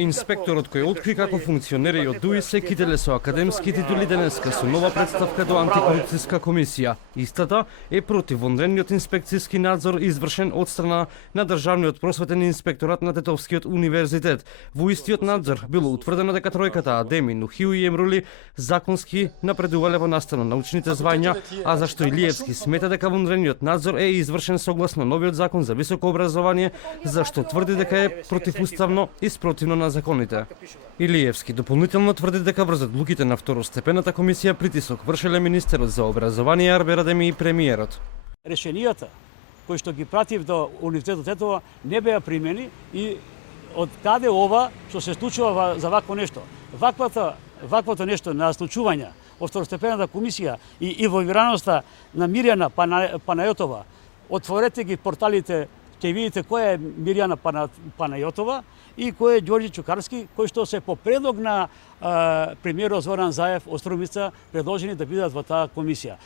Инспекторот кој откри како функционери од ДУИ се киделе со академски титули денеска со нова представка до антикорупцијска комисија. Истата е против вонредниот инспекцијски надзор извршен од страна на Државниот просветен инспекторат на Тетовскиот универзитет. Во истиот надзор било утврдено дека тројката Адеми, Нухиу и Емрули законски напредувале во наставно-научните звања, а зашто Илиевски смета дека вонредниот надзор е извршен согласно новиот закон за високо образование, зашто тврди дека е противуставно и спротивно на законите. Илиевски дополнително тврди дека врз одлуките на второстепената комисија притисок вршеле министерот за образование Арбер Адеми и премиерот. Решенијата кои што ги пратив до Универзитетот Тетово не беа примени и од каде ова што се случува за вакво нешто. Ваквото нешто на случувања од второстепената комисија и инволвираноста на Мирјана Панајотова. Отворете ги порталите, ќе видите која е Мирјана Панајотова и кој е Ѓорѓе Чукарски, кој што се по предлог на премиерот Зоран Заев од Струмица предложени да бидат во таа комисија.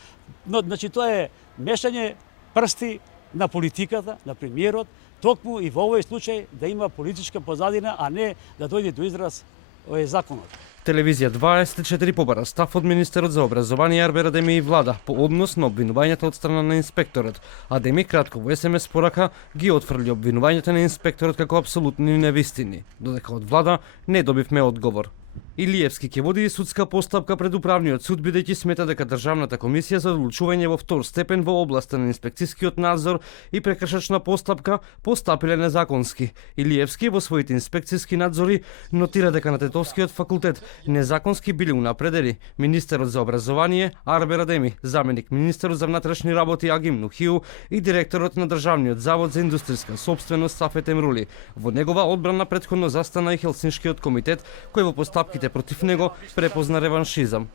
Но значи тоа е мешање прсти на политиката, на премиерот, токму и во овој случај да има политичка позадина, а не да дојде до израз овој законот. Телевизија 24 побара став од министерот за образование Арбер Адеми и влада по однос на обвинувањата од страна на инспекторот. Адеми кратко во СМС порака ги отфрли обвинувањата на инспекторот како апсолутни невистини, додека од влада не добивме одговор. Илиевски ќе води и судска постапка пред управниот суд, бидејќи смета дека Државната комисија за одлучување во втор степен во областа на инспекцијскиот надзор и прекршачна постапка постапиле незаконски. Илиевски во своите инспекцијски надзори нотира дека на Тетовскиот факултет незаконски биле унапредени министерот за образование Арбер Адеми, заменик министерот за внатрешни работи Агим Нухиу и директорот на Државниот завод за индустријска сопственост Сафет Емрули. Во негова одбрана претходно застана и Хелсиншкиот комитет, кој во постапките против него препозна реваншизам.